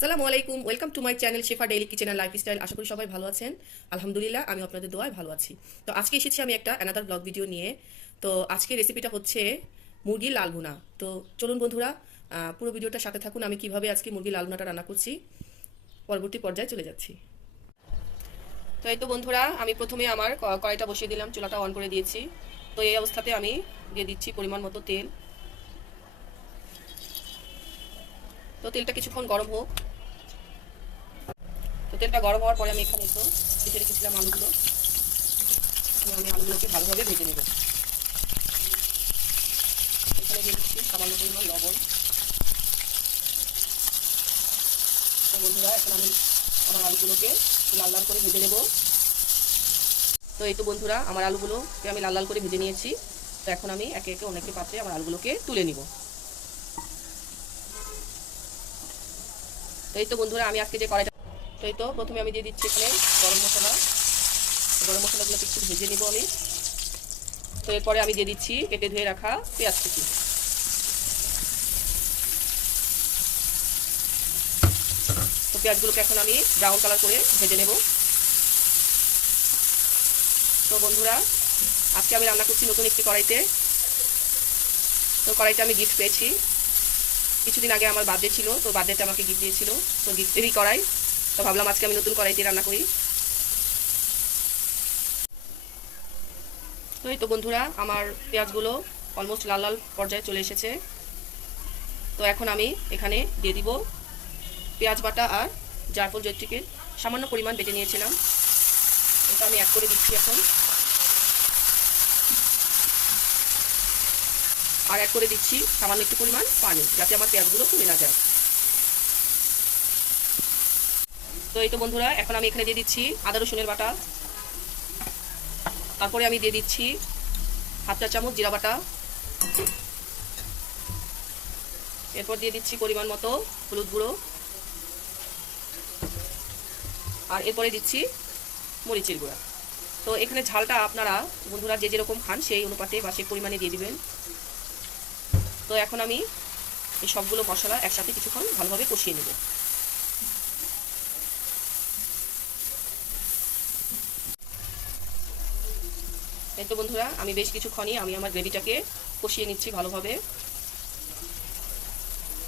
আসসালামু আলাইকুম, welcome to my channel Shefa daily kitchen and lifestyle. আশা করি সবাই ভালো আছেন। আলহামদুলিল্লাহ, আমি আপনাদের দোয়ায় ভালো আছি। তো আজকে এসেছি আমি একটা অ্যানাদার ব্লগ ভিডিও নিয়ে। তো আজকে রেসিপিটা হচ্ছে মুরগির লাল ভুনা। তো চলুন বন্ধুরা, পুরো ভিডিওটার সাথে থাকুন। আমি কিভাবে আজকে মুরগির লাল ভুনাটা রান্না করছি পরবর্তী পর্যায়ে চলে যাচ্ছি। তো এই তো বন্ধুরা, আমি প্রথমে আমার কড়াইটা বসিয়ে দিলাম, চুলাটা অন করে দিয়েছি। তো এই অবস্থাতে আমি দিয়ে দিচ্ছি পরিমাণ মতো তেল। তো তেলটা কিছুক্ষণ গরম হোক। তো তেলটা গরম হওয়ার পরে আমি এখানে একটু ভেজে রেখেছিলাম আলুগুলো। আমি আলুগুলোকে ভালোভাবে ভেজে নেব। এখানে দিয়ে দিচ্ছি সামান্য পরিমাণ লবণ। তো বন্ধুরা, এখন আমি আমার আলুগুলোকে লাল লাল করে ভেজে নেব। তো এই তো বন্ধুরা, আমার আলুগুলোকে আমি লাল লাল করে ভেজে নিয়েছি। তো এখন আমি একে একে অনেকটি পাত্রে আমার আলুগুলোকে তুলে নিব। তো এই তো বন্ধুরা, আমি আজকে যে কড়াইটা, তো এই তো প্রথমে আমি দিয়ে দিচ্ছি এখানে গরম মশলা। গরম মশলাগুলোকে একটু ভেজে নিব আমি। তো এরপরে আমি দিয়ে দিচ্ছি কেটে ধুয়ে রাখা পেঁয়াজ কুচি। তো পেঁয়াজগুলোকে এখন আমি ব্রাউন কালার করে ভেজে নেব। তো বন্ধুরা, আজকে আমি রান্না করছি নতুন একটি কড়াইতে। তো কড়াইটা আমি গিফট পেয়েছি কিছুদিন আগে, আমার বার্থডে ছিল। তো বার্থডেটা আমাকে গিফট দিয়েছিল, তো গিফটেরই কড়াই। তো ভাবলাম আজকে আমি নতুন কড়াইতে রান্না করি। তো এই তো বন্ধুরা, আমার পেঁয়াজগুলো অলমোস্ট লাল লাল পর্যায়ে চলে এসেছে। তো এখন আমি এখানে দিয়ে দিব পেঁয়াজ বাটা আর জায়ফল জয়ত্রীকে সামান্য পরিমাণ বেটে নিয়েছিলাম, এটা আমি অ্যাড করে দিচ্ছি এখন। আর অ্যাড করে দিচ্ছি সামান্য একটু পরিমাণ পানি, যাতে আমার পেঁয়াজগুলো পুড়ে না যায়। তো এই তো বন্ধুরা, এখন আমি এখানে দিয়ে দিচ্ছি আদা রসুনের বাটা। তারপরে আমি দিয়ে দিচ্ছি হাফ চা চামচ জিরা বাটা। এরপর দিয়ে দিচ্ছি পরিমাণ মতো হলুদ গুঁড়ো। আর এরপরে দিচ্ছি মরিচের গুঁড়া। তো এখানে ঝালটা আপনারা বন্ধুরা যে যেরকম খান সেই অনুপাতে বা সেই পরিমাণে দিয়ে দিবেন। তো এখন আমি এই সবগুলো মশলা একসাথে কিছুক্ষণ ভালোভাবে কষিয়ে নেব। এই তো বন্ধুরা, আমি বেশ কিছুক্ষণই আমি আমার গ্রেভিটাকে কষিয়ে নিচ্ছি ভালোভাবে।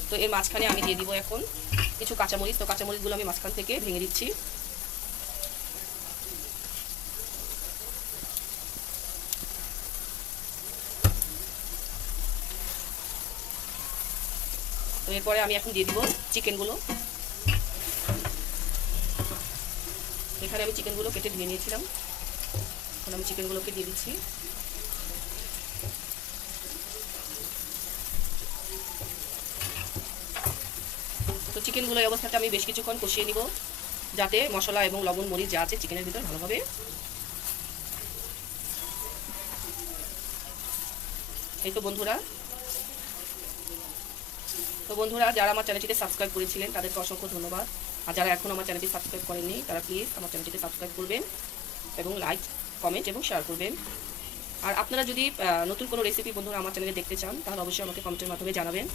তো এর মাঝখানে আমি দিয়ে দিব এখন কিছু কাঁচামরিচ। তো কাঁচামরিচগুলো আমি মাঝখান থেকে ভেঙে দিচ্ছি। তো এরপরে আমি এখন দিয়ে দিব চিকেনগুলো। এখানে আমি চিকেনগুলো কেটে ধুয়ে নিয়েছিলাম, এখন আমি চিকেনগুলোকে দিয়ে দিচ্ছি। তো চিকেনগুলো এই অবস্থাতে আমি বেশ কিছুক্ষণ কষিয়ে নিব, যাতে মশলা এবং লবণ মরিচ যা আছে চিকেনের ভিতর ভালোভাবে। এই তো বন্ধুরা, যারা আমার চ্যানেলটিতে সাবস্ক্রাইব করেছিলেন তাদেরকে অসংখ্য ধন্যবাদ। আর যারা এখন আমার চ্যানেলটি সাবস্ক্রাইব করেননি তারা প্লিজ আমার চ্যানেলটিতে সাবস্ক্রাইব করবেন এবং লাইক, কমেন্ট এবং শেয়ার করবেন। আর আপনারা যদি নতুন কোনো রেসিপি বন্ধুরা আমার চ্যানেলে দেখতে চান, তাহলে অবশ্যই আমাকে কমেন্টের মাধ্যমে জানাবেন।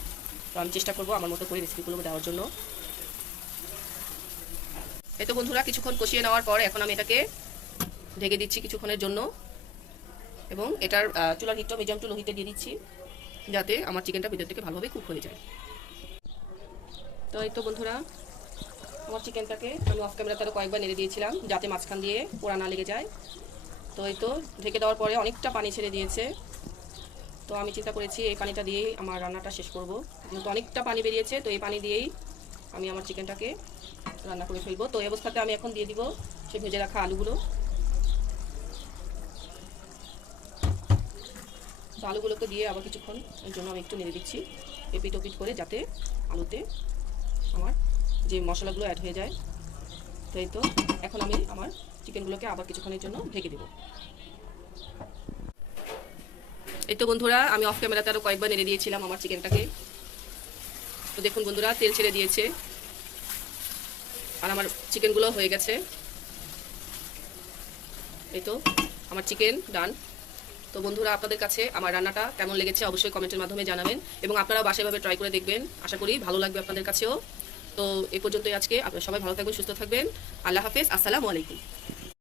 তো আমি চেষ্টা করবো আমার মতো করে রেসিপিগুলো দেওয়ার জন্য। এই তো বন্ধুরা, কিছুক্ষণ কষিয়ে নেওয়ার পর এখন আমি এটাকে ঢেকে দিচ্ছি কিছুক্ষণের জন্য, এবং এটার চুলার হিটটা মিডিয়াম টু লো হিটে দিয়ে দিচ্ছি, যাতে আমার চিকেনটা ভিতর থেকে ভালোভাবে কুক হয়ে যায়। তো এই তো বন্ধুরা, আমার চিকেনটাকে আমি অফ ক্যামেরাতে আরও কয়েকবার নেড়ে দিয়েছিলাম, যাতে মাঝখান দিয়ে পোড়া না লেগে যায়। তো এই তো ঢেকে দেওয়ার পরে অনেকটা পানি ছেড়ে দিয়েছে। তো আমি চিন্তা করেছি এই পানিটা দিয়েই আমার রান্নাটা শেষ করব, যেহেতু অনেকটা পানি বেরিয়েছে। তো এই পানি দিয়েই আমি আমার চিকেনটাকে রান্না করে ফেলবো। তো এই অবস্থাতে আমি এখন দিয়ে দিব সে ভেজে রাখা আলুগুলো। তো আলুগুলোকে দিয়ে আবার কিছুক্ষণ এর জন্য আমি একটু নেড়ে দিচ্ছি এপিট ওপিট করে, যাতে আলুতে আমার যে মশলাগুলো অ্যাড হয়ে যায়। তো এই তো এখন আমি আমার চিকেনগুলোকে আবার কিছুক্ষণের জন্য ঢেকে দেব। এই তো বন্ধুরা, আমি অফ ক্যামেরাতে আরও কয়েকবার নেড়ে দিয়েছিলাম আমার চিকেনটাকে। তো দেখুন বন্ধুরা, তেল ছেড়ে দিয়েছে আর আমার চিকেনগুলো হয়ে গেছে। এই তো আমার চিকেন ডান। তো বন্ধুরা, আপনাদের কাছে আমার রান্নাটা কেমন লেগেছে অবশ্যই কমেন্টের মাধ্যমে জানাবেন, এবং আপনারা বাসায় ভাবে ট্রাই করে দেখবেন। আশা করি ভালো লাগবে আপনাদের কাছেও। তো এই পর্যন্তই আজকে। আপনারা সবাই ভালো থাকবেন, সুস্থ থাকবেন। আল্লাহ হাফেজ, আসসালামু আলাইকুম।